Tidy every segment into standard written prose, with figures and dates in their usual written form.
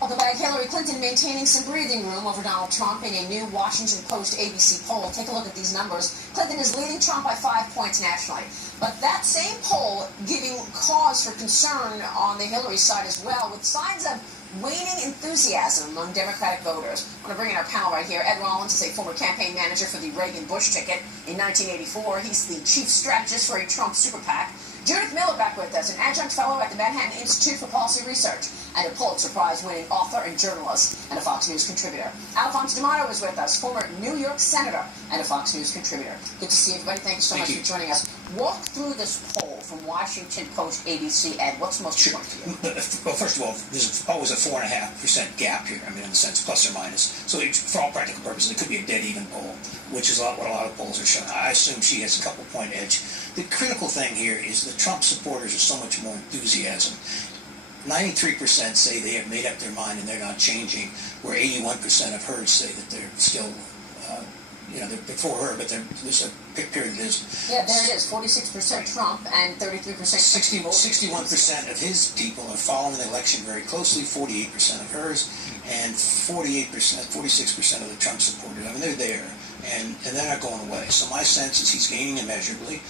Welcome back. Hillary Clinton maintaining some breathing room over Donald Trump in a new Washington Post ABC poll. Take a look at these numbers. Clinton is leading Trump by 5 points nationally. But that same poll giving cause for concern on the Hillary side as well, with signs of waning enthusiasm among Democratic voters. I want to bring in our panel right here. Ed Rollins is a former campaign manager for the Reagan-Bush ticket in 1984. He's the chief strategist for a Trump super PAC. Judith Miller back with us, an adjunct fellow at the Manhattan Institute for Policy Research and a Pulitzer Prize-winning author and journalist and a Fox News contributor. Alphonse D'Amato is with us, former New York senator and a Fox News contributor. Good to see everybody. Thank you so much for joining us. Walk through this poll from Washington Post ABC, Ed. What's most important to you? Well, first of all, there's always a 4.5% gap here. I mean, in the sense, plus or minus. So for all practical purposes, it could be a dead even poll, which is what a lot of polls are showing. I assume she has a couple point edge. The critical thing here is the Trump supporters are so much more enthusiasm. 93% say they have made up their mind and they're not changing, where 81% of hers say that they're still, they're before her, but there's a period of this. Yeah, there it is, 46% Trump and 33% 61% of his people are following the election very closely, 48% of hers, and 46% of the Trump supporters. I mean, they're there, and they're not going away. So my sense is he's gaining immeasurably.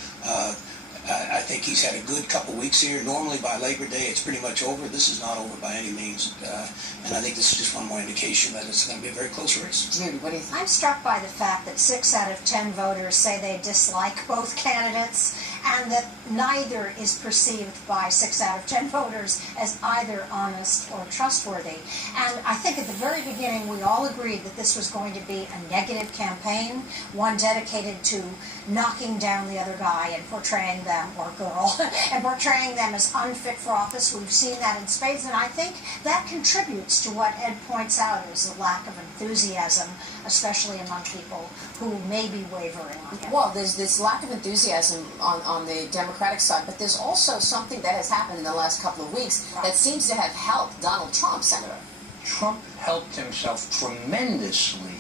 I think he's had a good couple weeks here. Normally by Labor Day it's pretty much over. This is not over by any means. And I think this is just one more indication that it's going to be a very close race. Judy, what do you think? I'm struck by the fact that 6 out of 10 voters say they dislike both candidates, and that neither is perceived by 6 out of 10 voters as either honest or trustworthy. And I think at the very beginning we all agreed that this was going to be a negative campaign, one dedicated to knocking down the other guy and portraying them, or girl, and portraying them as unfit for office. We've seen that in spades, and I think that contributes to what Ed points out is a lack of enthusiasm, especially among people who may be wavering on him. Well, there's this lack of enthusiasm on the Democratic side, but there's also something that has happened in the last couple of weeks that seems to have helped Donald Trump, Senator. Trump helped himself tremendously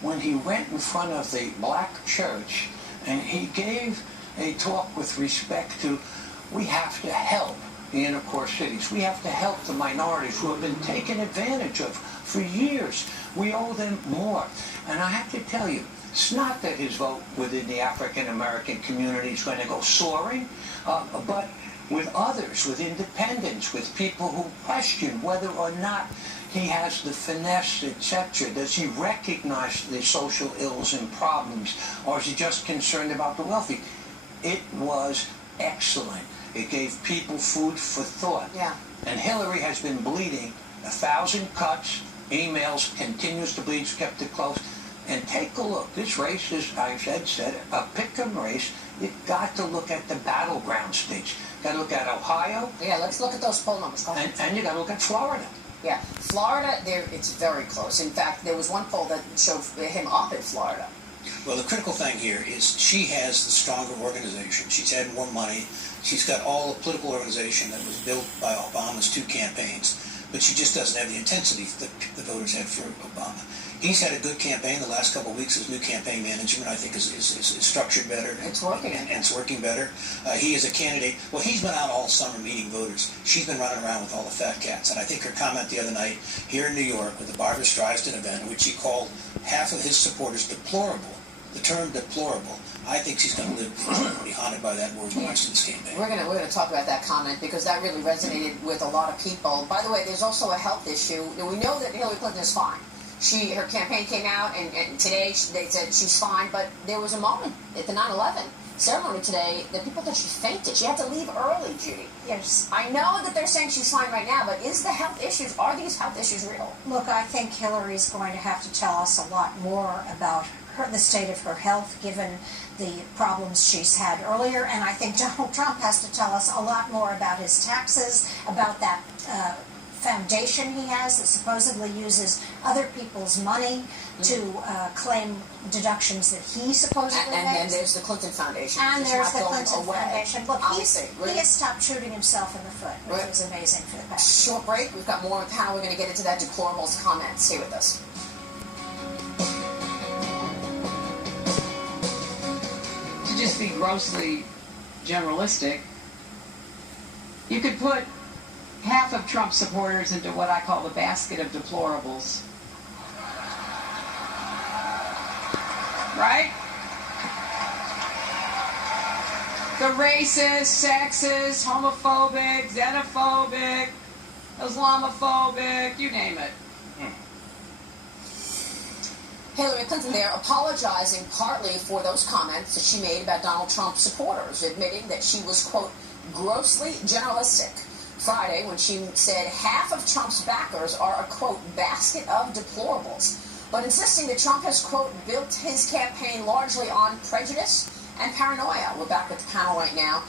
when he went in front of the black church and he gave a talk with respect to, we have to help the inner core cities. We have to help the minorities who have been taken advantage of for years. We owe them more. And I have to tell you, it's not that his vote within the African-American community is going to go soaring, but with others, with independents, with people who question whether or not he has the finesse, etc. Does he recognize the social ills and problems, or is he just concerned about the wealthy? It was excellent. It gave people food for thought. Yeah. And Hillary has been bleeding 1,000 cuts, emails, continues to bleed, kept it close. And take a look. This race is, as Ed said, a pick-em race. You've got to look at the battleground states. You've got to look at Ohio. Yeah, let's look at those poll numbers. And you got to look at Florida. Yeah, Florida, it's very close. In fact, there was one poll that showed him up in Florida. Well, the critical thing here is she has the stronger organization. She's had more money. She's got all the political organization that was built by Obama's 2 campaigns, but she just doesn't have the intensity that the voters had for Obama. He's had a good campaign the last couple of weeks. His new campaign management, I think, is structured better. It's working. And it's working better. He is a candidate. Well, he's been out all summer meeting voters. She's been running around with all the fat cats. And I think her comment the other night here in New York with the Barbara Streisand event, in which she called half of his supporters deplorable, the term deplorable, I think she's going to be haunted by that word the rest of this campaign. We're going to talk about that comment because that really resonated with a lot of people. By the way, there's also a health issue. We know that Hillary Clinton is fine. Her campaign came out, and today they said she's fine, but there was a moment at the 9/11 ceremony today that people thought she fainted. She had to leave early, Judy. Yes. I know that they're saying she's fine right now, but are these health issues real? Look, I think Hillary's going to have to tell us a lot more about the state of her health, given the problems she's had earlier, and I think Donald Trump has to tell us a lot more about his taxes, about that foundation he has that supposedly uses other people's money to claim deductions that he supposedly and makes. then there's the Clinton Foundation. And It's there's not the going Clinton away. Foundation. Look, Really? he has stopped shooting himself in the foot, which was amazing for the past. Short break. We've got more with how we're going to get into that deplorables comments. Stay with us. To just be grossly generalistic, you could put half of Trump supporters into what I call the basket of deplorables. Right? The racist, sexist, homophobic, xenophobic, Islamophobic, you name it. Hillary Clinton there apologizing partly for those comments that she made about Donald Trump supporters, admitting that she was, quote, grossly generalistic Friday when she said half of Trump's backers are a, quote, basket of deplorables, but insisting that Trump has, quote, built his campaign largely on prejudice and paranoia. We're back with the panel right now.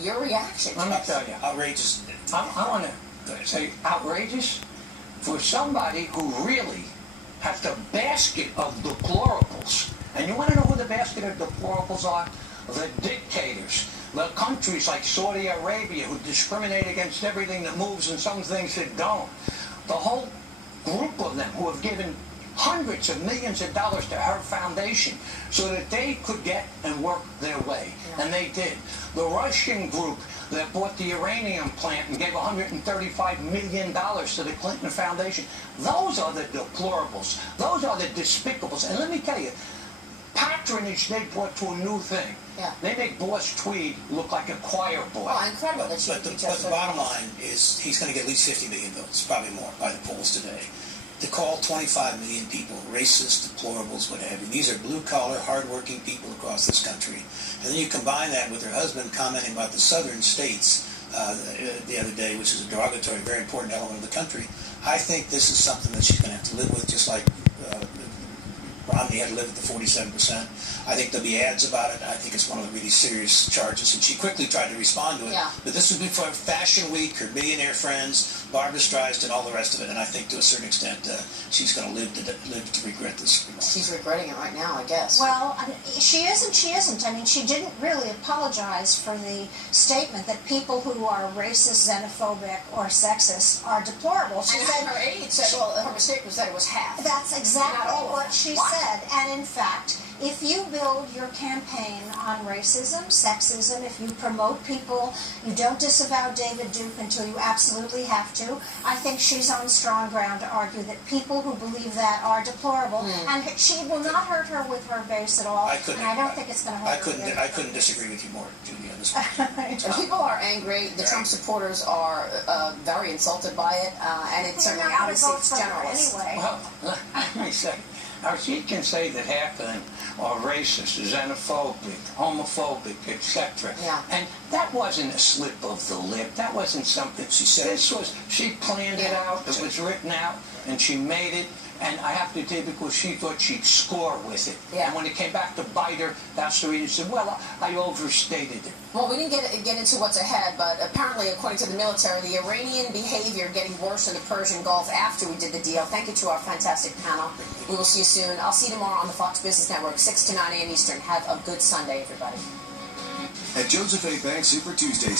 Your reaction? Let me tell you. Outrageous. I want to say outrageous for somebody who really has the basket of deplorables. And you want to know who the basket of deplorables are? The dictators. The countries like Saudi Arabia who discriminate against everything that moves and some things that don't. The whole group of them who have given hundreds of millions of dollars to her foundation so that they could get and work their way. Yeah. And they did. The Russian group that bought the uranium plant and gave $135 million to the Clinton Foundation. Those are the deplorables. Those are the despicables. And let me tell you, patronage they brought to a new thing. Yeah. They make Boss Tweed look like a choir boy. Oh, incredible. But the bottom line is he's going to get at least 50 million votes, probably more, by the polls today. To call 25 million people racist, deplorables, what have you. These are blue-collar, hard-working people across this country. And then you combine that with her husband commenting about the southern states the other day, which is a derogatory, very important element of the country. I think this is something that she's going to have to live with, just like Romney had to live with the 47%. I think there'll be ads about it. I think it's one of the really serious charges, and she quickly tried to respond to it. Yeah. But this would be for Fashion Week, her millionaire friends, Barbara Streisand, all the rest of it. And I think to a certain extent, she's going to live to regret this. She's regretting it right now, I guess. Well, she isn't. I mean, she didn't really apologize for the statement that people who are racist, xenophobic, or sexist are deplorable. She said her aide said, well, her mistake was that it was half. That's exactly what she said. And in fact, if you build your campaign on racism, sexism, if you promote people, you don't disavow David Duke until you absolutely have to, I think she's on strong ground to argue that people who believe that are deplorable, and she will not hurt her with her base at all, and I don't think it's going to hurt her. I couldn't disagree with you more, Julie, on this one. People are angry. The Trump supporters are very insulted by it, and it's certainly obviously it's generous. Anyway. Well, let me say, she can say that half of them are racist, xenophobic, homophobic, etc. Yeah. And that wasn't a slip of the lip. That wasn't something she said. She planned it out. It was written out, and she made it. And I have to tell you, because she thought she'd score with it. Yeah. And when it came back to bite her, that's the reason she said, well, I overstated it. Well, we didn't get into what's ahead, but apparently, according to the military, the Iranian behavior getting worse in the Persian Gulf after we did the deal. Thank you to our fantastic panel. We will see you soon. I'll see you tomorrow on the Fox Business Network, 6 to 9 a.m. Eastern. Have a good Sunday, everybody. At Joseph A. Bank Super Tuesday.